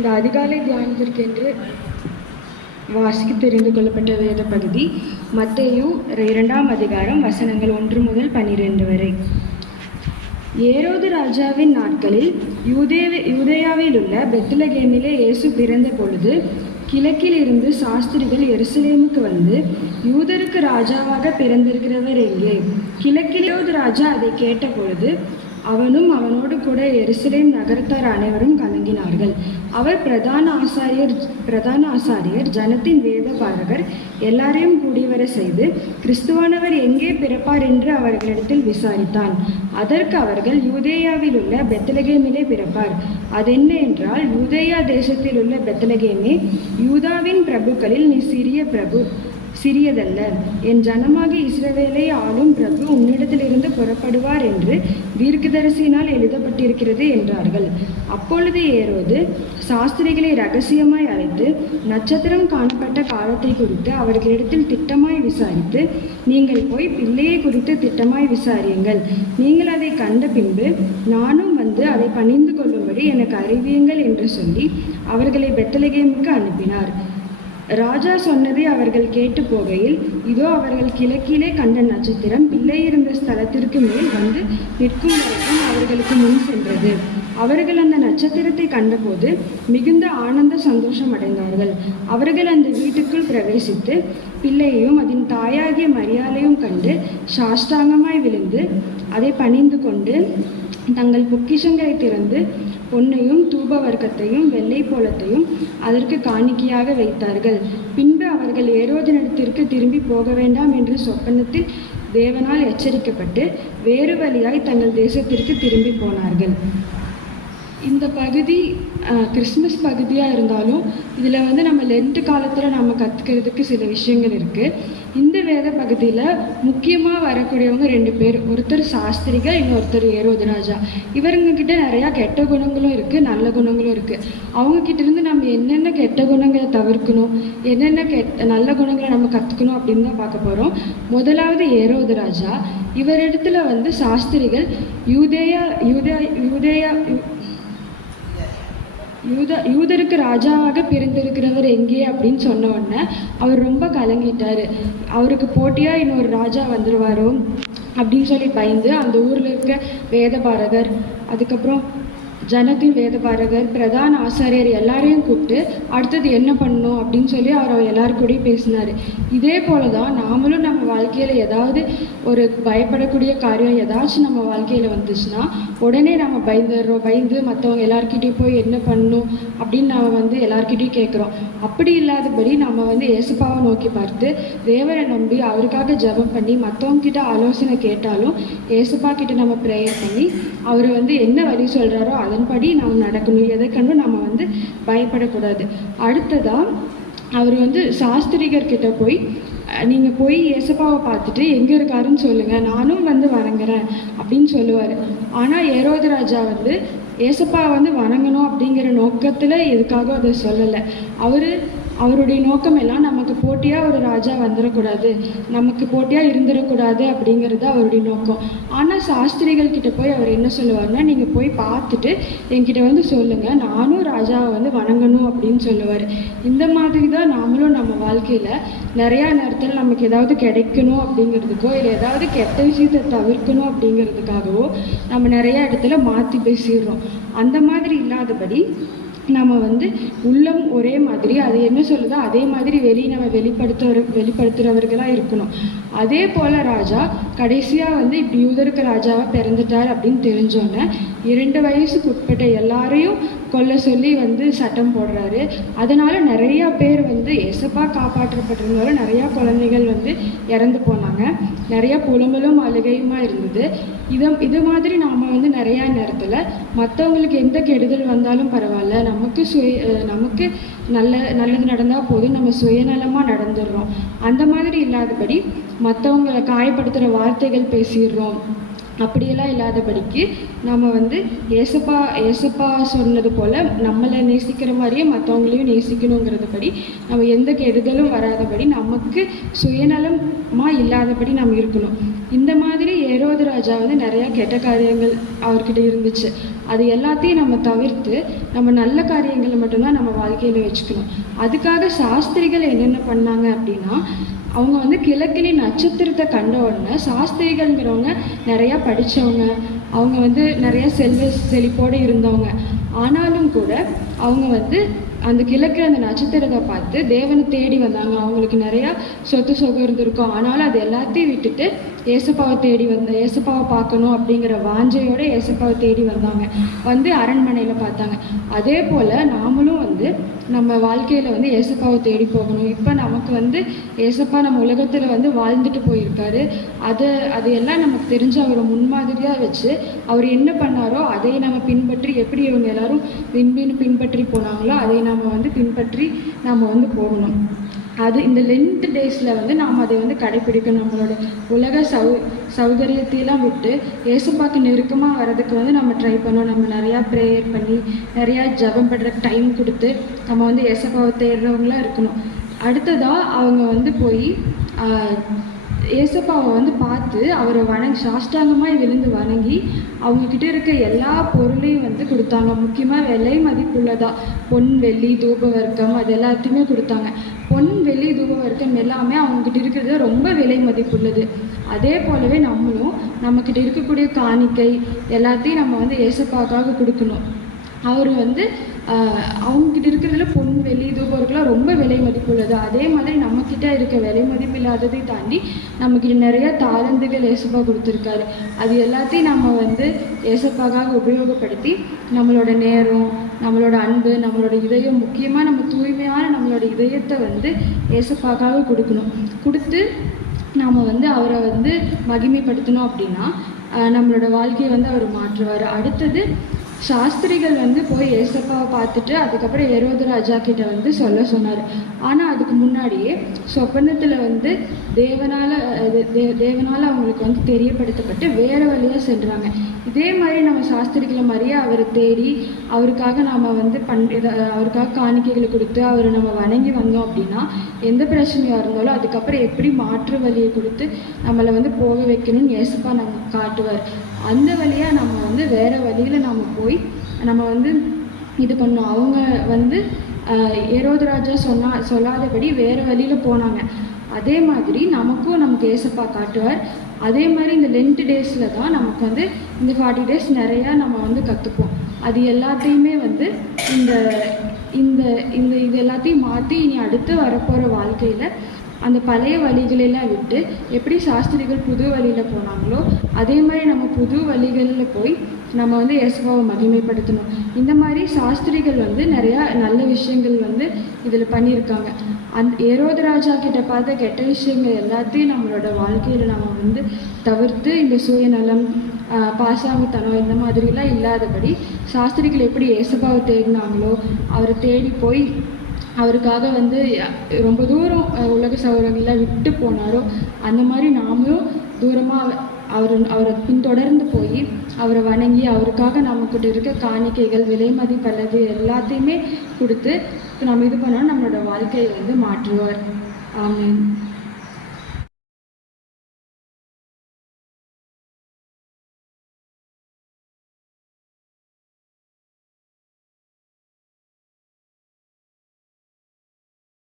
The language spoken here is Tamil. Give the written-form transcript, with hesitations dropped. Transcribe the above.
இந்த அதிகாலை தியானத்திற்கென்று வாசிக்க தெரிந்து கொள்ளப்பட்ட வேத பகுதி மத்தேயு 2ஆம் அதிகாரம் வசனங்கள் 1 முதல் 12 வரை. ஏரோது ராஜாவின் நாட்களில் யூதேயாவில் உள்ள பெத்லகேமிலே இயேசு பிறந்த பொழுது கிழக்கில் இருந்து சாஸ்திரிகள் எருசலேமுக்கு வந்து, யூதருக்கு ராஜாவாக பிறந்திருக்கிறவர் எங்கே? கிழக்கிலேயோது ராஜா அதை கேட்ட பொழுது அவனும் அவனோடு கூட எருசலேம் நகரத்தார் அனைவரும் கலங்கினார்கள். அவர் பிரதான ஆசாரியர் ஜனத்தின் வேதபாரகர் எல்லாரையும் கூடிவர செய்து, கிறிஸ்துவானவர் எங்கே பிறப்பார் என்று அவர்களிடத்தில் விசாரித்தான். அதற்கு அவர்கள், யூதேயாவில் உள்ள பெத்லகேமிலே பிறப்பார். அதென்ன என்றால், யூதேயா தேசத்தில் உள்ள பெத்லகேமே, யூதாவின் பிரபுக்களில் நீ சிறியதல்ல. என் ஜனமாகி இஸ்ரவேலை ஆளும் பிரபு உன்னிடத்திலிருந்து புறப்படுவார் என்று தீர்க்கதரிசியினால் எழுதப்பட்டிருக்கிறது என்றார்கள். அப்பொழுது ஏரோது சாஸ்திரிகளை இரகசியமாய் அழைத்து நட்சத்திரம் காணப்பட்ட காலத்தை குறித்து அவர்களிடத்தில் திட்டமாய் விசாரித்து, நீங்கள் போய் பிள்ளையை குறித்து திட்டமாய் விசாரியுங்கள். நீங்கள் அதை கண்ட பின்பு நானும் வந்து அதை பணிந்து கொள்ளும்படி எனக்கு அறிவியுங்கள் என்று சொல்லி அவர்களை பெத்லகேமுக்கு அனுப்பினார். ராஜா சொன்னதை அவர்கள் கேட்டு போகையில், இதோ அவர்கள் கிழக்கிலே கண்ட நட்சத்திரம் பிள்ளை இருந்த ஸ்தலத்திற்கு மேல் வந்து நிற்கும் வரைக்கும் அவர்களுக்கு முன் சென்றது. அவர்கள் அந்த நட்சத்திரத்தை கண்டபோது மிகுந்த ஆனந்த சந்தோஷம் அடைந்தார்கள். அவர்கள் அந்த வீட்டுக்குள் பிரவேசித்து பிள்ளையையும் அதன் தாயாகிய மரியாளையும் கண்டு சாஷ்டாங்கமாய் விழுந்து அதை பணிந்து கொண்டு தங்கள் பொக்கிஷங்களை திறந்து பொன்னையும் தூப வர்க்கத்தையும் வெள்ளை போலத்தையும் அதற்கு காணிக்கையாக வைத்தார்கள். பின்பு அவர்கள் ஏரோதினிடத்திற்கு திரும்பி போக வேண்டாம் என்று சொப்பனத்தில் தேவனால் எச்சரிக்கப்பட்டு வேறு வழியாய் தங்கள் தேசத்திற்கு திரும்பி போனார்கள். இந்த பகுதி கிறிஸ்மஸ் பகுதியாக இருந்தாலும் இதில் வந்து நம்ம லென்ட்டு காலத்தில் நம்ம கற்றுக்கிறதுக்கு சில விஷயங்கள் இருக்குது. இந்த வேத பகுதியில் முக்கியமாக வரக்கூடியவங்க 2 பேர். ஒருத்தர் சாஸ்திரிகள், இன்னொருத்தர் ஏரோது ராஜா. இவங்கக்கிட்ட நிறையா கெட்ட குணங்களும் இருக்குது, நல்ல குணங்களும் இருக்குது. அவங்கக்கிட்டேருந்து நம்ம என்னென்ன கெட்ட குணங்களை தவிர்க்கணும், என்னென்ன நல்ல குணங்களை நம்ம கற்றுக்கணும் அப்படின்னு தான் பார்க்க போகிறோம். முதலாவது ஏரோது ராஜா. இவரிடத்துல வந்து சாஸ்திரிகள் யூதருக்கு ராஜாவாக பிறந்திருக்கிறவர் எங்கே அப்படின்னு சொன்ன உடனே அவர் ரொம்ப கலங்கிட்டார். அவருக்கு போட்டியாக இன்னொரு ராஜா வந்துடுவாரோ அப்படின்னு சொல்லி பயந்து அந்த ஊரில் இருக்க வேதபாரகர், அதுக்கப்புறம் ஜனத்தின் வேதபாரகர், பிரதான ஆசாரியர் எல்லாரையும் கூப்பிட்டு அடுத்தது என்ன பண்ணணும் அப்படின்னு சொல்லி அவர் எல்லாருக்கூடையும் பேசினார். இதே போல தான் நாமளும் நம்ம வாழ்க்கையில் ஏதாவது ஒரு பயப்படக்கூடிய காரியம் ஏதாச்சும் நம்ம வாழ்க்கையில் வந்துச்சுன்னா உடனே நம்ம பயந்து மற்றவங்க எல்லாருக்கிட்டையும் போய் என்ன பண்ணணும் அப்படின்னு நம்ம வந்து எல்லாருக்கிட்டையும் கேட்குறோம். அப்படி இல்லாதபடி நம்ம வந்து ஏசப்பாவை நோக்கி பார்த்து தேவரை நம்பி அவருக்காக ஜெபம் பண்ணி மற்றவங்க கிட்ட ஆலோசனை கேட்டாலும் ஏசப்பா கிட்ட நம்ம ப்ரேயர் பண்ணி அவர் வந்து என்ன வழி சொல்கிறாரோ அதன்படி நம்ம நடக்கணும். எதை கண்டும் நம்ம வந்து பயப்படக்கூடாது. அடுத்ததாக அவர் வந்து சாஸ்திரிகர்கிட்ட போய், நீங்கள் போய் ஏசப்பாவை பார்த்துட்டு எங்கே இருக்காருன்னு சொல்லுங்கள், நானும் வந்து வணங்குறேன் அப்படின்னு சொல்லுவார். ஆனால் ஏரோது ராஜா வந்து ஏசப்பா வந்து வணங்கணும் அப்படிங்கிற நோக்கத்தில் எதுக்காக அதை சொல்லலை. அவருடைய நோக்கம் எல்லாம் நமக்கு போட்டியாக ஒரு ராஜா வந்துடக்கூடாது, நமக்கு போட்டியாக இருந்துடக்கூடாது அப்படிங்கிறது அவருடைய நோக்கம். ஆனால் சாஸ்திரிகள் கிட்ட போய் அவர் என்ன சொல்லுவார்னா, நீங்கள் போய் பார்த்துட்டு என்கிட்ட வந்து சொல்லுங்கள், நானும் ராஜாவை வந்து வணங்கணும் அப்படின்னு சொல்லுவார். இந்த மாதிரி தான் நாமளும் நம்ம வாழ்க்கையில் நிறையா நேரத்தில் நமக்கு ஏதாவது கிடைக்கணும் அப்படிங்கிறதுக்கோ இல்லை ஏதாவது கெட்ட விஷயத்தை தவிர்க்கணும் அப்படிங்கிறதுக்காகவோ நம்ம நிறையா இடத்துல மாற்றி பேசிடுறோம். அந்த மாதிரி இல்லாதபடி நம்ம வந்து உள்ளம் ஒரே மாதிரி, அது என்ன சொல்லுதோ அதே மாதிரி நம்ம வெளிப்படுத்துகிறவர்களாக இருக்கணும். அதே போல் ராஜா கடைசியாக வந்து இப்படி யூதருக்கு ராஜாவாக பிறந்துட்டார் அப்படின்னு தெரிஞ்சோன்னே 2 வயசுக்கு உட்பட்ட எல்லாரையும் கொல்ல சொல்லி வந்து சட்டம் போடுறாரு. அதனால் நிறையா பேர் வந்து ஏசப்பா காப்பாற்றப்பட்டிருந்தாலும் நிறையா குழந்தைகள் வந்து இறந்து போனாங்க. நிறையா புலம்பலும் அழுகையுமா இருந்தது. இது மாதிரி நாம் வந்து நிறையா நேரத்தில் மற்றவங்களுக்கு எந்த கெடுதல் வந்தாலும் பரவாயில்ல, நமக்கு நல்லது நடந்தால் போதும், நம்ம சுயநலமாக நடந்துடுறோம். அந்த மாதிரி இல்லாதபடி மற்றவங்களை காயப்படுத்துகிற வார்த்தைகள் பேசிடுறோம். அப்படியெல்லாம் இல்லாதபடிக்கு நம்ம வந்து ஏசப்பா சொன்னது போல் நம்மளை நேசிக்கிற மாதிரியே மற்றவங்களையும் நேசிக்கணுங்கிறதுபடி நம்ம எந்த கெடுதலும் வராதபடி நமக்கு சுயநலமாக இல்லாதபடி நம்ம இருக்கணும். இந்த மாதிரி ஏரோது ராஜா வந்து நிறையா கெட்ட காரியங்கள் அவர்கிட்ட இருந்துச்சு. அது எல்லாத்தையும் நம்ம தவிர்த்து நம்ம நல்ல காரியங்களை மட்டும்தான் நம்ம வாழ்க்கையில் வச்சுக்கணும். அதுக்காக சாஸ்திரிகள் என்னென்ன பண்ணாங்க அப்படின்னா, அவங்க வந்து கிழக்கிலே நட்சத்திரத்தை கண்ட உடனே, சாஸ்திரிகள்ங்கிறவங்க நிறையா படித்தவங்க, அவங்க வந்து நிறைய செழிப்போடு இருந்தவங்க. ஆனாலும் கூட அவங்க வந்து அந்த கிழக்கு அந்த நட்சத்திரத்தை பார்த்து தேவனை தேடி வந்தாங்க. அவங்களுக்கு நிறையா சொத்து சுகம் இருந்திருக்கும். ஆனாலும் அது எல்லாத்தையும் விட்டுட்டு ஏசப்பாவை தேடி ஏசப்பாவை பார்க்கணும் அப்படிங்கிற வாஞ்சையோடு ஏசப்பாவை தேடி வந்தாங்க. வந்து அரண்மனையில் பார்த்தாங்க. அதே போல் நாமளும் வந்து நம்ம வாழ்க்கையில் வந்து ஏசப்பாவை தேடி போகணும். இப்போ நமக்கு வந்து ஏசப்பா நம்ம உலகத்தில் வந்து வாழ்ந்துட்டு போயிருக்காரு. அது எல்லாம் நமக்கு தெரிஞ்ச அவரை முன்மாதிரியாக வச்சு அவர் என்ன பண்ணாரோ அதை நம்ம பின்பற்றி, எப்படி இவங்க எல்லாரும் பின்பற்றி போனாங்களோ அதை நம்ம வந்து பின்பற்றி நம்ம வந்து போகணும். அது இந்த லென்த் டேஸில் வந்து நாம் அதை வந்து கடைப்பிடிக்கணும். நம்மளோட உலக சௌகரியத்தையெல்லாம் விட்டு ஏசப்பாக்கு நெருக்கமாக வர்றதுக்கு வந்து நம்ம ட்ரை பண்ணோம். நம்ம நிறையா ப்ரேயர் பண்ணி நிறையா ஜெபம் பண்ணுறதுக்கு டைம் கொடுத்து நம்ம வந்து ஏசப்பாவை தேடுறவங்களாக இருக்கணும். அடுத்ததாக அவங்க வந்து போய் ஏசப்பாவை வந்து பார்த்து அவரை சாஷ்டாங்கமாக விழுந்து வணங்கி அவங்கக்கிட்ட இருக்க எல்லா பொருளையும் வந்து கொடுத்தாங்க. முக்கியமாக விலை மதிப்புள்ளதா பொன் வெள்ளி தூப வர்க்கம் அது எல்லாத்தையுமே கொடுத்தாங்க. பொன் வெள்ளி தூப வர்க்கம் எல்லாமே அவங்கக்கிட்ட இருக்கிறது ரொம்ப விலை மதிப்புள்ளது. அதே போலவே நம்மளும் நம்மக்கிட்ட இருக்கக்கூடிய காணிக்கை எல்லாத்தையும் நம்ம வந்து ஏசப்பாக்காக கொடுக்கணும். அவர் வந்து அவங்கக்கிட்ட இருக்கிறதுல பொன் வெள்ளி தூபவர்கள்லாம் ரொம்ப விலை மதிப்புள்ளது. அதே மாதிரி நம்மக்கிட்ட இருக்க விலை மதிப்பு இல்லாததை தாண்டி நம்மக்கிட்ட நிறையா தாளந்துகள் ஏசப்பா கொடுத்துருக்காரு. அது எல்லாத்தையும் நம்ம வந்து ஏசப்பாக்காக உபயோகப்படுத்தி நம்மளோட நேரம், நம்மளோட அன்பு, நம்மளோட இதயம், முக்கியமாக நம்ம தூய்மையான நம்மளோட இதயத்தை வந்து ஏசப்பாக்காக கொடுத்து நாம் வந்து அவரை வந்து மகிமைப்படுத்தணும். அப்படின்னா நம்மளோட வாழ்க்கையை வந்து அவர் மாற்றுவார். அடுத்தது சாஸ்திரிகள் வந்து போய் ஏசப்பாவை பார்த்துட்டு அதுக்கப்புறம் ஏரோது ராஜா கிட்ட வந்து சொன்னார். ஆனால் அதுக்கு முன்னாடியே சொப்பனத்தில் வந்து தேவனால் அவங்களுக்கு வந்து தெரியப்படுத்தப்பட்டு வேறு வழியாக சென்றாங்க. இதே மாதிரி நம்ம சாஸ்திரிகளை மாதிரியே அவரை தேடி அவருக்காக நாம் வந்து அவருக்காக காணிக்கைகளை கொடுத்து அவரை நம்ம வணங்கி வந்தோம் அப்படின்னா எந்த பிரச்சனையாக இருந்தாலும் அதுக்கப்புறம் எப்படி மாற்று வழியை கொடுத்து நம்மளை வந்து போக வைக்கணும்னு ஏசப்பா நமக்கு காட்டுவார். அந்த வழியாக நம்ம வந்து வேறு வழியில் நம்ம போய் நம்ம வந்து இது பண்ணோம். அவங்க வந்து ஏரோது ராஜா சொல்லாதபடி வேறு வழியில் போனாங்க. அதே மாதிரி நமக்கு ஏசப்பா காட்டுவார். அதே மாதிரி இந்த லென்ட் டேஸில் தான் நமக்கு வந்து இந்த 40 days நிறையா நம்ம வந்து கற்றுப்போம். அது எல்லாத்தையுமே வந்து இது எல்லாத்தையும் மாற்றி இனி அடுத்து வரப்போகிற வாழ்க்கையில் அந்த பழைய வழிகளெல்லாம் விட்டு எப்படி சாஸ்திரிகள் புது வழியில் போனாங்களோ அதே மாதிரி நம்ம புது வழிகளில் போய் நம்ம வந்து ஏசப்பாவை மகிமைப்படுத்தணும். இந்த மாதிரி சாஸ்திரிகள் வந்து நிறையா நல்ல விஷயங்கள் வந்து இதில் பண்ணியிருக்காங்க. ஏரோது ராஜா கிட்ட பார்த்த கெட்ட விஷயங்கள் எல்லாத்தையும் நம்மளோட வாழ்க்கையில் நம்ம வந்து தவிர்த்து இந்த சுயநலம், பாசாங்குத்தனம் இந்த மாதிரிலாம் இல்லாதபடி சாஸ்திரிகள் எப்படி ஏசப்பாவை தேடினாங்களோ அவரை தேடி போய் அவருக்காக வந்து ரொம்ப தூரம் உலக சௌகரியங்கள்லாம் விட்டு போனாரோ அந்த மாதிரி நாமளும் தூரமாக அவரை பின்தொடர்ந்து போய் அவரை வணங்கி அவருக்காக நமக்கிட்ட இருக்க காணிக்கைகள் விலை மதிப்பல்லது எல்லாத்தையுமே கொடுத்து நம்ம இது பண்ணோம் நம்மளோட வாழ்க்கையை வந்து மாற்றுவார். ஆமென்.